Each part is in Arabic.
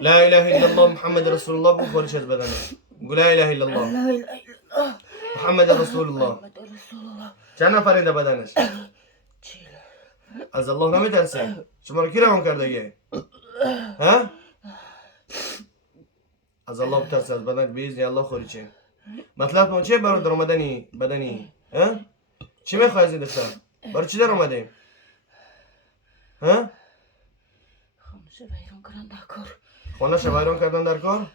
لا إله إلا الله محمد رسول الله بقول شهد بدنا. قول لا إله إلا الله لا إله إلا الله محمد رسول الله. محمد رسول الله. چند نفر اینجا بدنش؟ از الله نمیترسه؟ شما رو کی روان کرده یه؟ ها؟ از الله بترسه، از بدنت بیزنی الله خوری چه؟ مطلب تو چه برای در بدنی؟ ها؟ چی میخوای از این دفتر؟ برای چی در اومده؟ ها؟ خانه ویران کردن در کار؟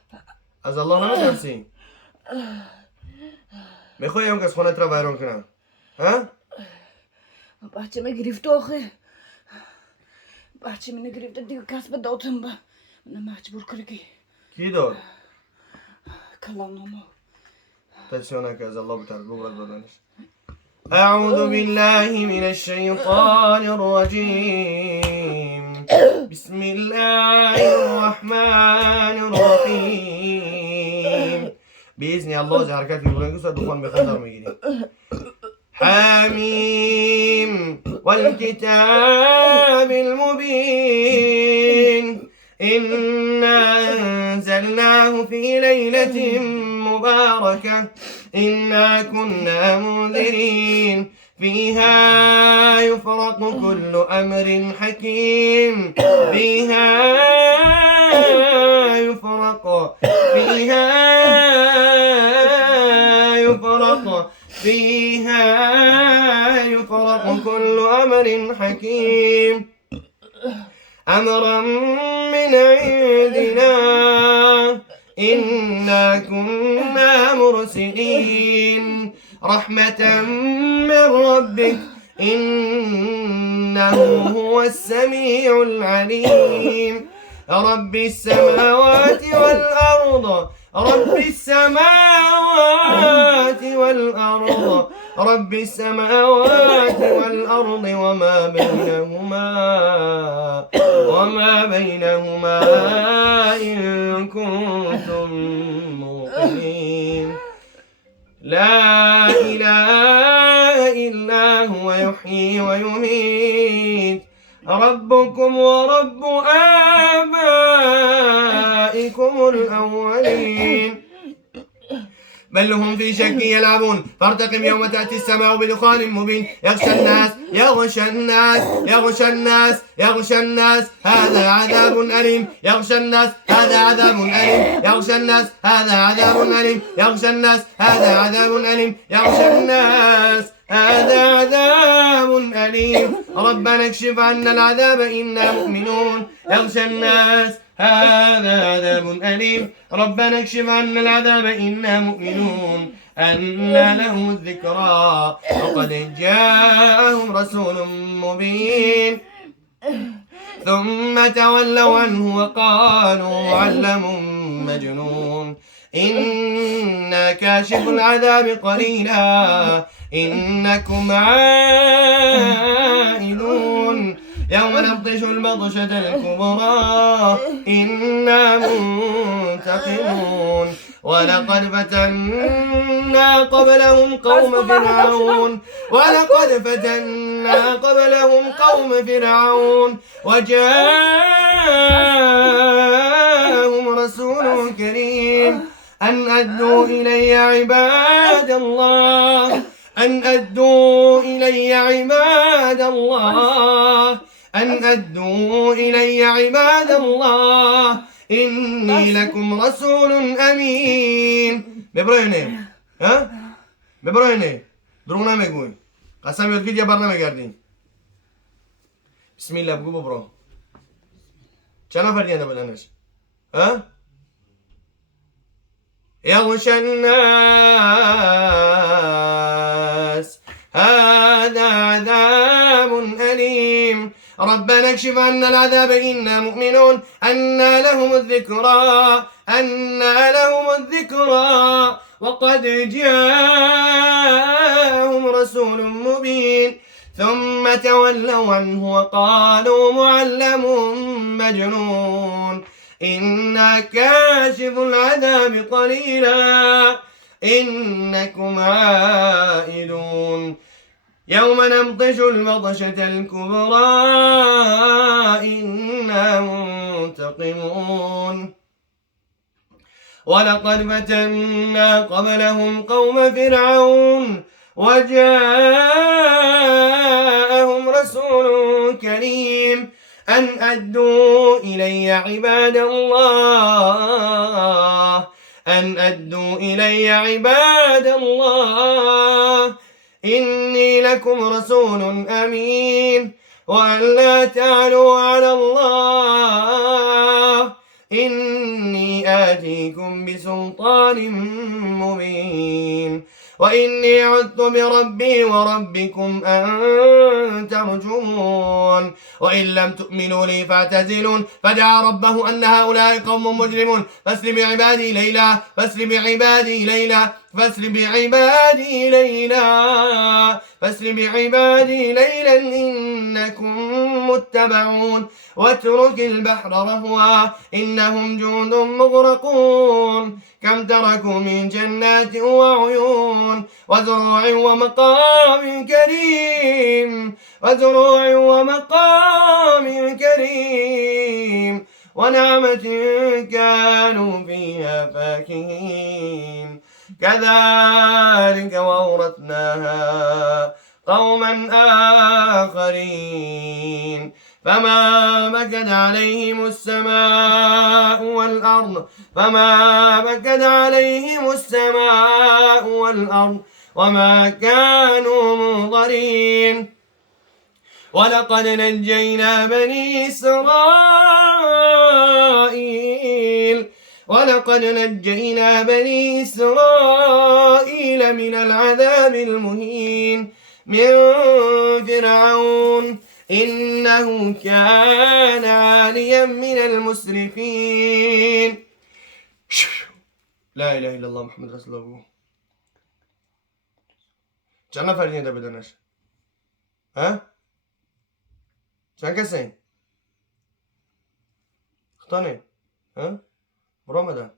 از الله نمیترسی؟ میخوای اون کس خانه را ویران کنه؟ ها؟ بچه می گرفت آخه. بچه می نگرفت دیگه کسب دادم با من مجبور کرده. کی داد؟ کلام نامو. ترسیونه که از الله بترس ببرد بدنش. أعوذ بالله من الشيطان الرجيم. بسم الله الرحمن الرحيم. بإذن الله إذا حركات يقولون قصة دخان بخطر مجري. حميم والكتاب المبين إنا أنزلناه في ليلة مباركة إنا كنا منذرين فيها يفرق كل أمر حكيم فيها يفرق كل أمر حكيم أمرا من عندنا إنا كنا مرسلين رحمة من ربك إنه هو السميع العليم رب السماوات والأرض رب السماوات والأرض رب السماوات والأرض وما بينهما إن كنتم موقنين لا إله إلا هو يحيي ويميت ربكم ورب آبائكم الأولين بل هم في شك يلعبون فارتقم يوم تأتي السماء بدخان مبين يغشى الناس هذا عذاب أليم يغشى الناس هذا عذاب أليم يغشى الناس هذا عذاب أليم يغشى الناس هذا عذاب أليم يغشى الناس هذا عذاب أليم ربنا اكشف عنا العذاب إنا مؤمنون يغشى الناس هذا عذاب أليم ربنا اكشف عنا العذاب إنا مؤمنون أنى لهم الذكرى وقد جاءهم رسول مبين ثم تولوا عنه وقالوا معلم مجنون إنا كاشف العذاب قليلا إنكم عائدون يوم نبطش البطشة الكبرى إنا منتقمون ولقد فتنا قبلهم قوم فرعون وجاءهم رسول كريم أن أدوا إلي عباد الله أن أدوا إلي عباد الله إني لكم رسول أمين ببراینه ها ببراینه دروغ نمیگوی قسم یاد گید یا بر نمیگردین بسم الله بگو ببرو چند نفر دیگه بدنش ها يغشى الناس هذا عذاب أليم ربنا اكشف عنا العذاب إنا مؤمنون أنى لهم الذكرى وقد جاءهم رسول مبين ثم تولوا عنه وقالوا معلم مجنون إنا كاشف العذاب قليلا إنكم عائدون يوم نبطش البطشة الكبرى إنا منتقمون ولقد فتنا قبلهم قوم فرعون وجاءهم رسول كريم أن أدوا إلي عباد الله إني لكم رسول أمين وأن لا تعلوا على الله إني آتيكم بسلطان مبين وإني عذت بربي وربكم أن ترجمون وإن لم تؤمنوا لي فاعتزلون فدعا ربه أن هؤلاء قوم مجرمون فاسر بعبادي ليلا إنكم متبعون واترك البحر رهوا إنهم جند مغرقون كم تركوا من جنات وعيون وزروع ومقام كريم ونعمة كانوا فيها فاكهين كذلك وأورثناها قوما آخرين فما بكت عليهم السماء والأرض وما كانوا منظرين ولقد نجينا بني إسرائيل من العذاب المهين من فرعون إنه كان عاليا من المسرفين لا إله إلا الله محمد رسول الله چند نفر دیگه بدنش ها چند کسی خطانه ها برو آمدن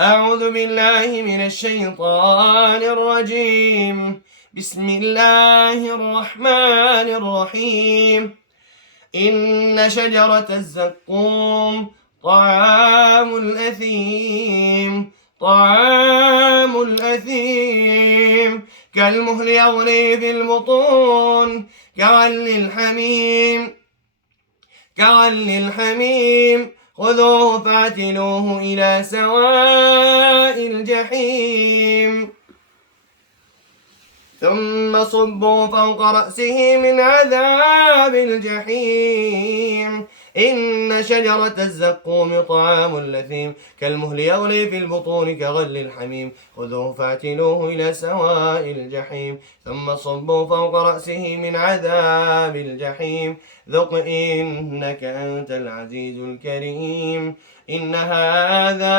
أعوذ بالله من الشيطان الرجيم بسم الله الرحمن الرحيم إن شجرة الزقوم طعام الأثيم كالمهل يغلي في البطون كغلي الحميم خذوه فاعتلوه إلى سواء الجحيم ثم صبوا فوق رأسه من عذاب الجحيم إن شجرة الزقوم طعام الأثيم كالمهل يغلي في البطون كغلي الحميم خذوه فاعتلوه إلى سواء الجحيم ثم صبوا فوق رأسه من عذاب الجحيم ذق إنك أنت العزيز الكريم إن هذا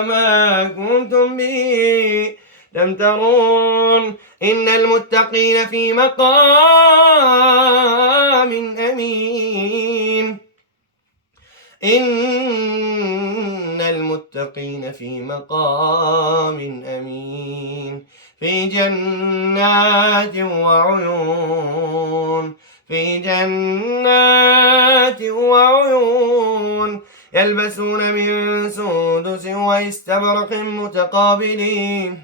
ما كنتم به تمترون إن المتقين في مقام أمين في جنات وعيون يلبسون من سندس واستبرق متقابلين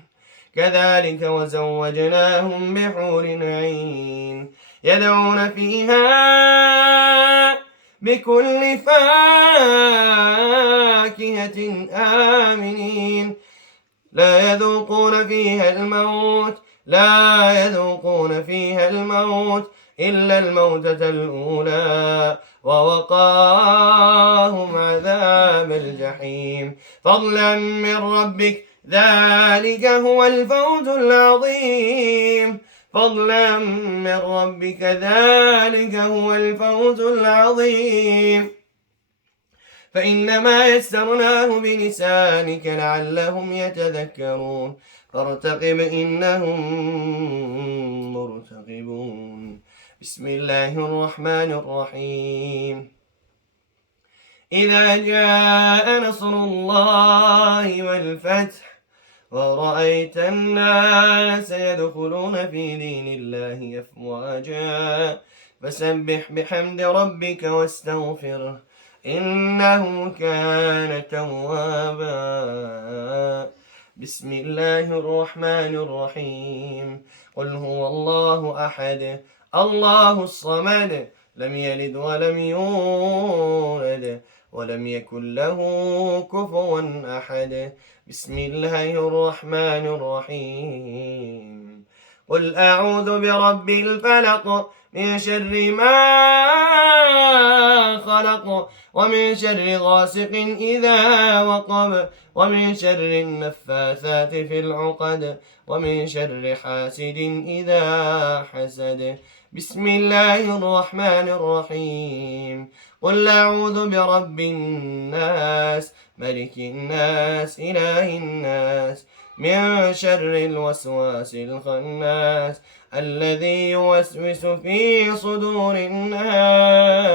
كذلك وزوجناهم بحور عين يدعون فيها بكل فاكهة آمنين لا يذوقون فيها الموت إلا الموتة الأولى ووقاهم عذاب الجحيم فضلا من ربك ذلك هو الفوز العظيم فإنما يسرناه بلسانك لعلهم يتذكرون فارتقب إنهم مرتقبون بسم الله الرحمن الرحيم إذا جاء نصر الله والفتح ورأيت الناس يدخلون في دين الله أفواجا فسبح بحمد ربك واستغفره إنه كان توابا. بسم الله الرحمن الرحيم. قل هو الله أحد الله الصمد لم يلد ولم يولد ولم يكن له كفوا أحد. بسم الله الرحمن الرحيم. قل أعوذ برب الفلق من شر ما خلق ومن شر غاسق إذا وقب ومن شر النفاثات في العقد ومن شر حاسد إذا حسد. بسم الله الرحمن الرحيم. قل أعوذ برب الناس ملك الناس إله الناس من شر الوسواس الخناس الذي يوسوس في صدور الناس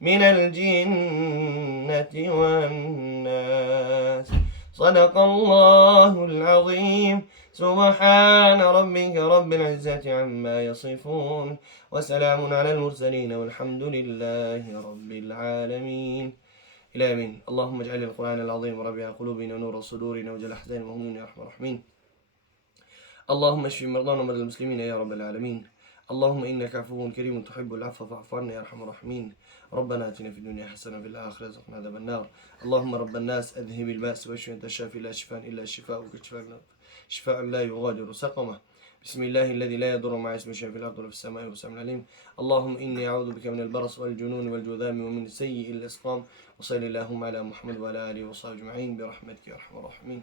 من الجنة والناس. صدق الله العظيم. سبحان ربك رب العزة عما يصفون وسلام على المرسلين والحمد لله رب العالمين. إلى آمين. اللهم اجعل القرآن العظيم ربيع قلوبنا ونور صدورنا وجل أحزان المؤمنين يا أرحم الراحمين. اللهم اشف مرضانا ومرضى المسلمين يا رب العالمين. اللهم إنك عفو كريم تحب العفو فاعف عنا يا أرحم الراحمين. ربنا آتنا في الدنيا حسنة وفي الآخرة رزقنا عذاب النار. اللهم رب الناس أذهب البأس واشف أنت الشافي لا شفاء إلا شفاءك شفاء لا يغادر سقمه. بسم الله الذي لا يضر مع اسمه شيء في الأرض ولا في السماء والسميع العليم. اللهم إني أعوذ بك من البرص والجنون والجذام ومن سيء الإسقام. وصل اللهم على محمد وعلى آله وصحبه أجمعين برحمتك يا أرحم الراحمين.